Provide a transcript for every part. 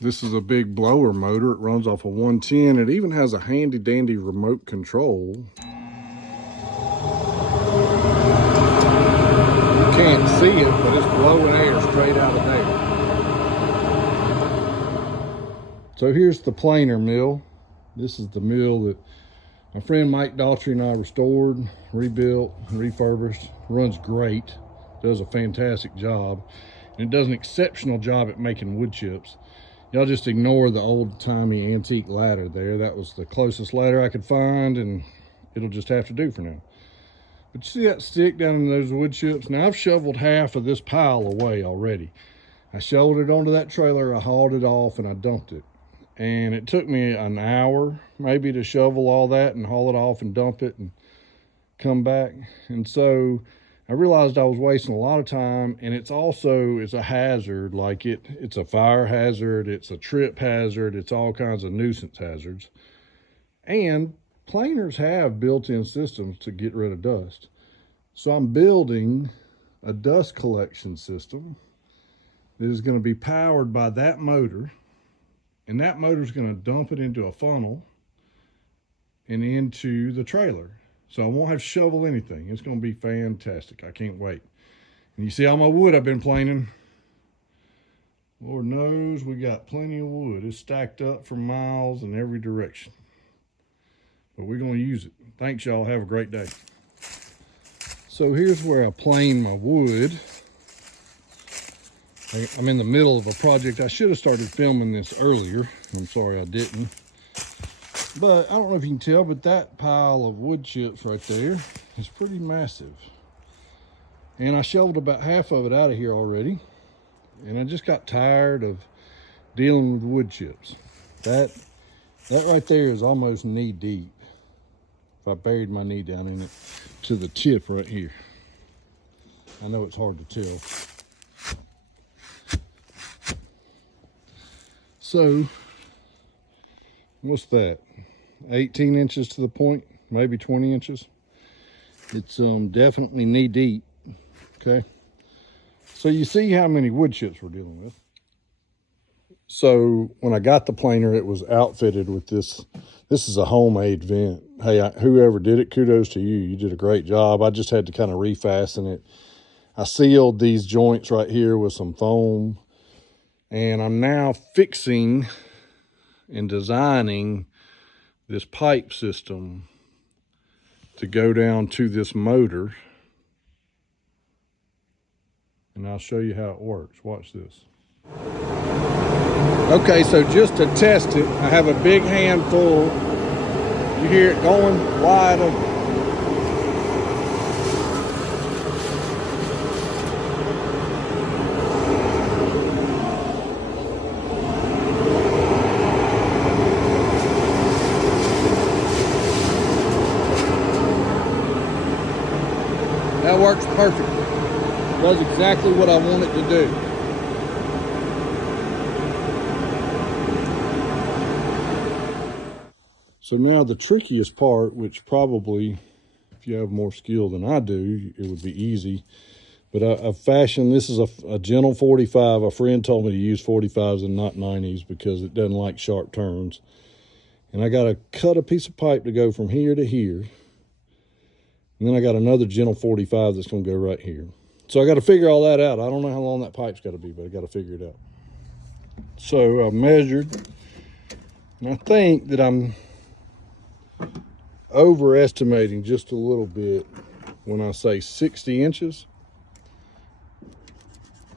This is a big blower motor. It runs off a 110. It even has a handy dandy remote control. You can't see it, but it's blowing air straight out of there. So here's the planer mill. This is the mill that my friend Mike Daughtry and I restored, rebuilt, refurbished. Runs great, does a fantastic job, and it does an exceptional job at making wood chips. Y'all just ignore the old-timey antique ladder there. That was the closest ladder I could find, and it'll just have to do for now. But you see that stick down in those wood chips? Now, I've shoveled half of this pile away already. I shoveled it onto that trailer, I hauled it off, and I dumped it. And it took me an hour maybe to shovel all that and haul it off and dump it and come back. And so I realized I was wasting a lot of time, and it's a hazard. Like it's a fire hazard, it's a trip hazard, it's all kinds of nuisance hazards. And planers have built-in systems to get rid of dust. So I'm building a dust collection system that is going to be powered by that motor, and that motor is going to dump it into a funnel and into the trailer. So I won't have to shovel anything. It's going to be fantastic. I can't wait. And you see all my wood I've been planing. Lord knows we got plenty of wood. It's stacked up for miles in every direction. But we're going to use it. Thanks, y'all. Have a great day. So here's where I plane my wood. I'm in the middle of a project. I should have started filming this earlier. I'm sorry I didn't. But I don't know if you can tell, but that pile of wood chips right there is pretty massive. And I shoveled about half of it out of here already. And I just got tired of dealing with wood chips. That right there is almost knee deep. If I buried my knee down in it to the chip right here. I know it's hard to tell. So, what's that? 18 inches to the point, maybe 20 inches. It's definitely knee deep, okay? So you see how many wood chips we're dealing with. So when I got the planer, it was outfitted with this. This is a homemade vent. Hey, whoever did it, kudos to you. You did a great job. I just had to kind of refasten it. I sealed these joints right here with some foam. And I'm now fixing and designing this pipe system to go down to this motor. And I'll show you how it works. Watch this. Okay, so just to test it, I have a big handful. You hear it going wide open. That works perfect. Does exactly what I want it to do. So now the trickiest part, which probably, if you have more skill than I do, it would be easy. But I've fashioned, this is a gentle 45. A friend told me to use 45s and not 90s because it doesn't like sharp turns. And I got to cut a piece of pipe to go from here to here. And then I got another gentle 45 that's going to go right here. So I got to figure all that out. I don't know how long that pipe's got to be, but I got to figure it out. So I measured, and I think that I'm overestimating just a little bit when I say 60 inches.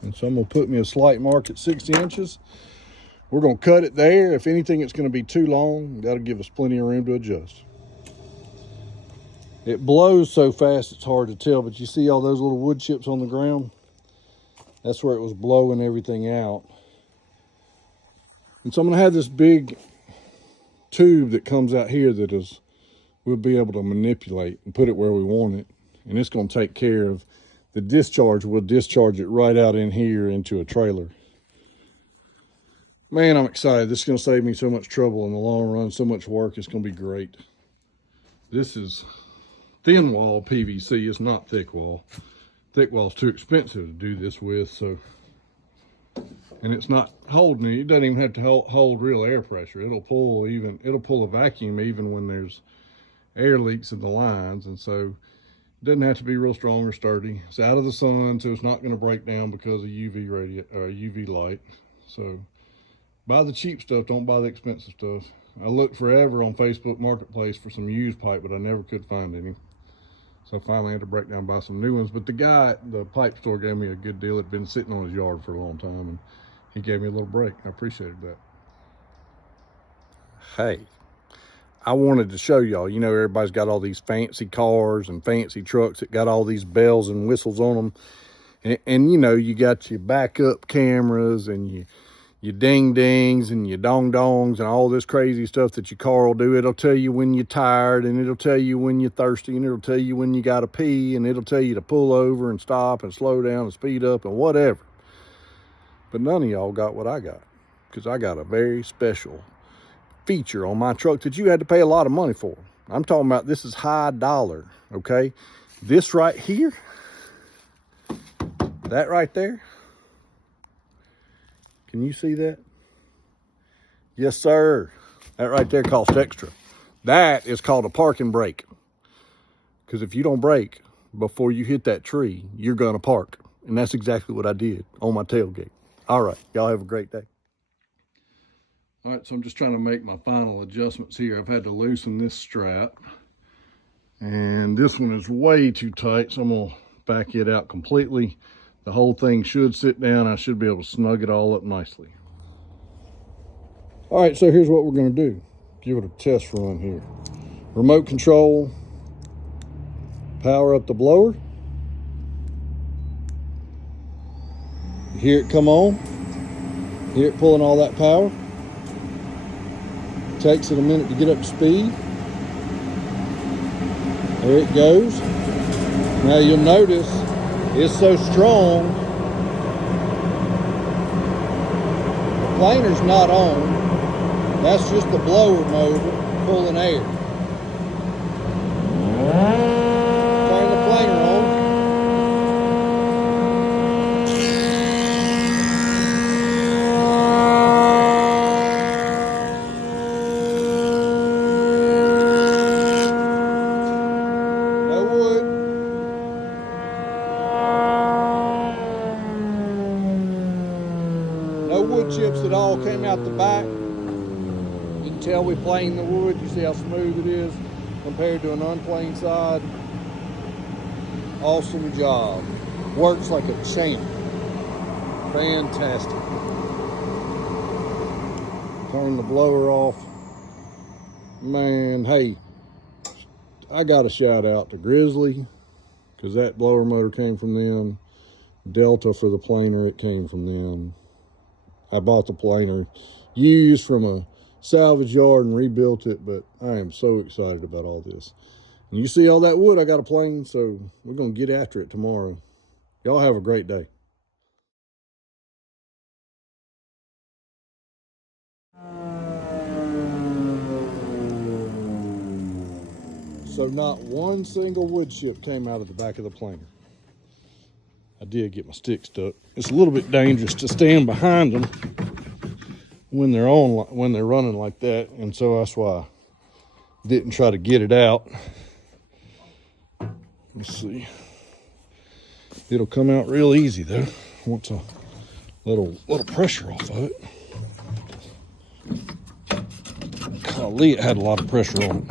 And so I'm going to put me a slight mark at 60 inches. We're going to cut it there. If anything, it's going to be too long. That'll give us plenty of room to adjust. It blows so fast it's hard to tell, but you see all those little wood chips on the ground? That's where it was blowing everything out. And so I'm going to have this big tube that comes out here that we'll be able to manipulate and put it where we want it. And it's going to take care of the discharge. We'll discharge it right out in here into a trailer. Man, I'm excited. This is going to save me so much trouble in the long run, so much work. It's going to be great. This is thin wall PVC. It's not thick wall. Thick wall is too expensive to do this with, so and it's not holding it. It doesn't even have to hold real air pressure. It'll pull a vacuum even when there's air leaks in the lines. And so it doesn't have to be real strong or sturdy. It's out of the sun, so it's not going to break down because of UV light. So buy the cheap stuff, don't buy the expensive stuff. I looked forever on Facebook Marketplace for some used pipe, but I never could find any. So I finally had to break down and buy some new ones. But the guy at the pipe store gave me a good deal. It had been sitting on his yard for a long time, and he gave me a little break. I appreciated that. Hey, I wanted to show y'all, you know, everybody's got all these fancy cars and fancy trucks that got all these bells and whistles on them. And you know, you got your backup cameras and your ding dings and your dong dongs and all this crazy stuff that your car will do. It'll tell you when you're tired, and it'll tell you when you're thirsty, and it'll tell you when you got to pee, and it'll tell you to pull over and stop and slow down and speed up and whatever. But none of y'all got what I got, because I got a very special feature on my truck that you had to pay a lot of money for. I'm talking about, this is high dollar, okay? This right here, that right there, can you see that? Yes, sir. That right there costs extra. That is called a parking brake. Because if you don't brake before you hit that tree, you're going to park. And that's exactly what I did on my tailgate. All right. Y'all have a great day. All right. So I'm just trying to make my final adjustments here. I've had to loosen this strap. And this one is way too tight. So I'm going to back it out completely. The whole thing should sit down. I should be able to snug it all up nicely. All right, so here's what we're going to do. Give it a test run here. Remote control. Power up the blower. You hear it come on. Hear it pulling all that power. Takes it a minute to get up to speed. There it goes. Now you'll notice it's so strong, the planer's not on. That's just the blower motor pulling air. Turn the planer on. No wood. No wood chips at all came out the back. You can tell we planed the wood. You see how smooth it is compared to an unplaned side. Awesome job. Works like a champ. Fantastic. Turn the blower off. Man, hey, I got a shout out to Grizzly, because that blower motor came from them. Delta for the planer, it came from them. I bought the planer used from a salvage yard and rebuilt it, but I am so excited about all this. And you see all that wood I got a plane, so we're going to get after it tomorrow. Y'all have a great day. So not one single wood chip came out of the back of the planer. I did get my stick stuck. It's a little bit dangerous to stand behind them when they're running like that, and so that's why I didn't try to get it out. Let's see. It'll come out real easy though once I little pressure off of it. Golly, it had a lot of pressure on it.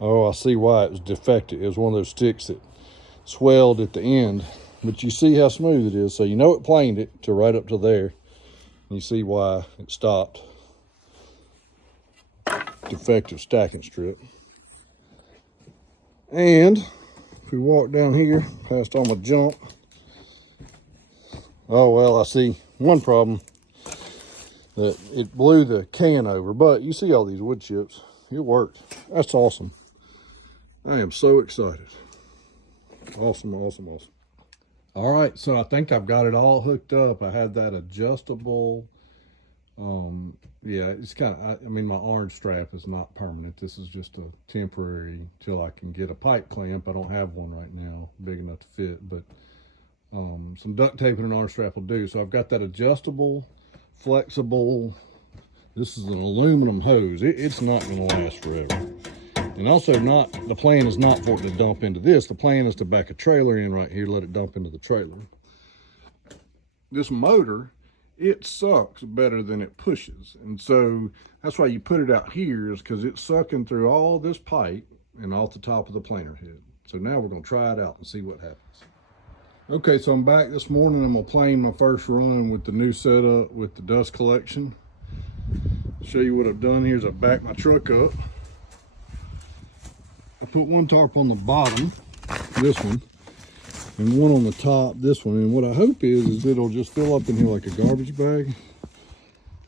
Oh, I see why it was defective. It was one of those sticks that swelled at the end. But you see how smooth it is. So you know it planed it to right up to there. And you see why it stopped. Defective stacking strip. And if we walk down here, past all my junk. Oh, well, I see one problem. That it blew the can over. But you see all these wood chips. It worked. That's awesome. I am so excited. Awesome, awesome, awesome. All right, so I think I've got it all hooked up. I had that adjustable, yeah, it's kind of, I mean, my orange strap is not permanent. This is just a temporary till I can get a pipe clamp. I don't have one right now big enough to fit, but Some duct tape and an R strap will do. So I've got that adjustable, flexible. This is an aluminum hose. It's not going to last forever. And also, the plan is not for it to dump into this. The plan is to back a trailer in right here, let it dump into the trailer. This motor, it sucks better than it pushes. And so that's why you put it out here, is because it's sucking through all this pipe and off the top of the planer head. So now we're going to try it out and see what happens. Okay, so I'm back this morning. I'm going to plane my first run with the new setup with the dust collection. Show you what I've done here is I backed my truck up. I put one tarp on the bottom, this one, and one on the top, this one. And what I hope is it'll just fill up in here like a garbage bag.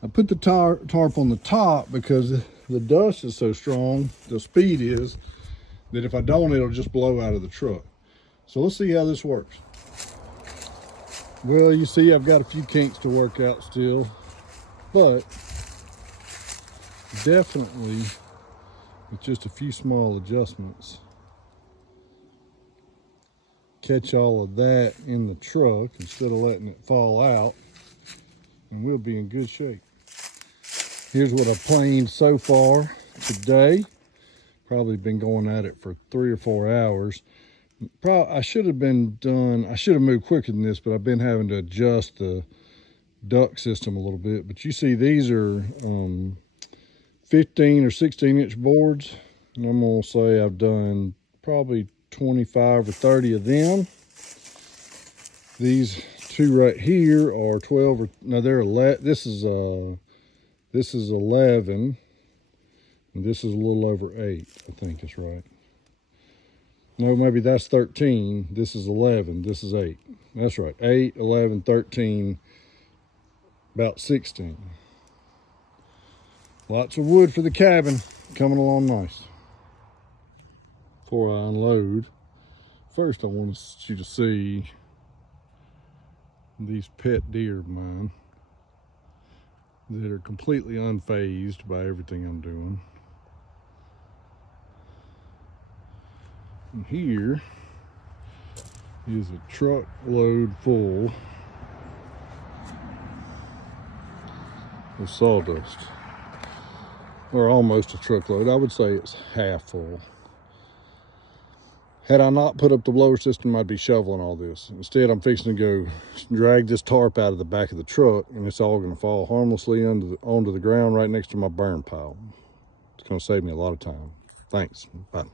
I put the tarp on the top because the dust is so strong, the speed is, that if I don't, it'll just blow out of the truck. So let's see how this works. Well, you see I've got a few kinks to work out still, but definitely with just a few small adjustments, catch all of that in the truck instead of letting it fall out, and we'll be in good shape. Here's what I've planed so far today. Probably been going at it for 3 or 4 hours. I should have moved quicker than this, but I've been having to adjust the duct system a little bit. But you see these are 15 or 16 inch boards, and I'm gonna say I've done probably 25 or 30 of them. These two right here are 12 or no, they're 11. This is 11, and this is a little over 8. I think it's right. No, maybe that's 13. This is 11. This is 8. That's right. 8, 11, 13, about 16. Lots of wood for the cabin, coming along nice. Before I unload, first I want you to see these pet deer of mine that are completely unfazed by everything I'm doing. And here is a truckload full of sawdust, or almost a truckload. I would say it's half full. Had I not put up the blower system, I'd be shoveling all this. Instead, I'm fixing to go drag this tarp out of the back of the truck, and it's all going to fall harmlessly onto the ground right next to my burn pile. It's going to save me a lot of time. Thanks. Bye.